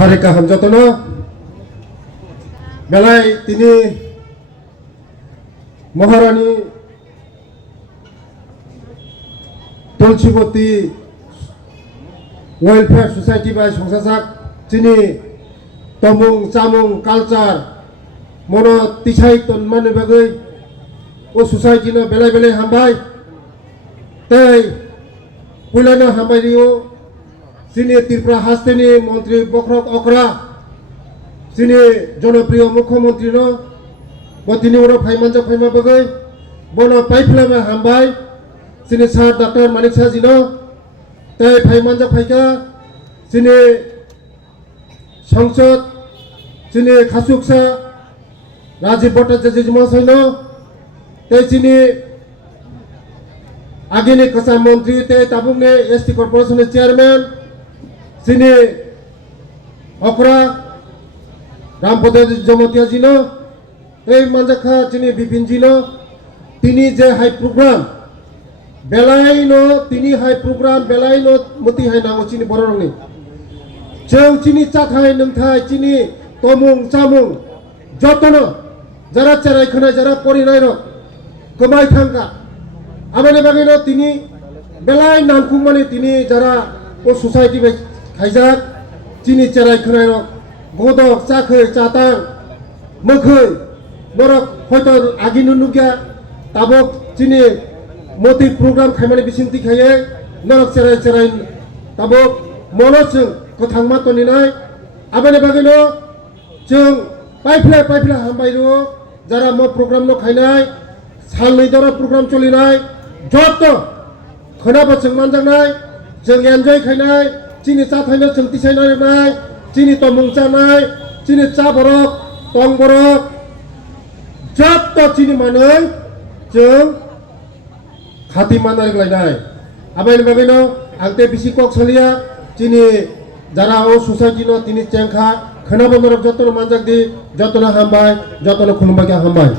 সারে কাহাম যতন বেলায় তিনি মহারানী তুলসীবতী ওয়েলফেয়ার সোসাইটি বাই সংসাসাক তিনি তমুং চামুং কালচার মন তিসাই তন্মানি বাগै ও সোসাইটি নো বেলায় বেলায় হামবাय তাই পুলানো হামবাयरियो যিনি ত্রিপুরা হাস্তেনি মন্ত্রী বক্রক অকরা যিনি জনপ্রিয় মুখ্যমন্ত্রী নো বতিনি ওর ফাইমানজা ফাইমা বাগै বন পাইফলামে হামবাय যিনি স্যার ডক্টর মানিক সাজি নো তাই ফাইমানজা ফাইকা যিনি সংসদ যিনি খাসুকসা রাজীব ভট্টাচার্য মহাশয় নো তাই যিনি আগেনি কাঁচা মন্ত্রী তাই তাবুংনে এসটি কর্পোরেশনের চেয়ারম্যান যিনি অকরা রামপদ জমতিয়া জি নো এই মানজাখা যিনি বিপিন জি নো তিনি যে হাই প্রোগ্রাম বেলাই নো তিনি হাই প্রোগ্রাম বেলাই নো মতি হাই নাও চিনি বরংনি जों चिनी चाथाय नोंथाय चिनी तमुं चामुं जतन যারা চেরাইখানায় যারা পরিণয় রক কমাই থাঙ্কা আমাদের বাগিনো তিনি বেলায় নামকুম মানে তিনি যারা ও সোসাইটি খাইজাক চিনি চেরাইখানায় রক গদক চাখৈ চাতাং মখৈ বরক হয়তো আগিনো নুগিয়া তাবক চিনি মতি প্রোগ্রাম খাইমানি বিসিংতি খাইয়ে নরক চেরাই চেরাই তাবক মনসजों गोथांमा तनिनाय आबानि बागैनो जों पाइफला हामबायरो যারা ম প্রোগ্রাম नो खायनाय सालनै दरा प्रग्राम चलिनाय जत खोनाबो जों मानजानाय जों एन्जय खायनाय चिनि चा थायनो जों तिसायनाय चिनि तमुं जानाय चिनि चा बरक तंग बरक जत चिनि मानै जों खाति मानाय लायनाय आबानि बागैनो आंते बिसि कक सलिया चिनि যারা ও সোসাইটি নো তিনি চেংখা খনাবন্দর যতন মানজাক দি যতন হামবাय যতন খুনবাকে হামবাय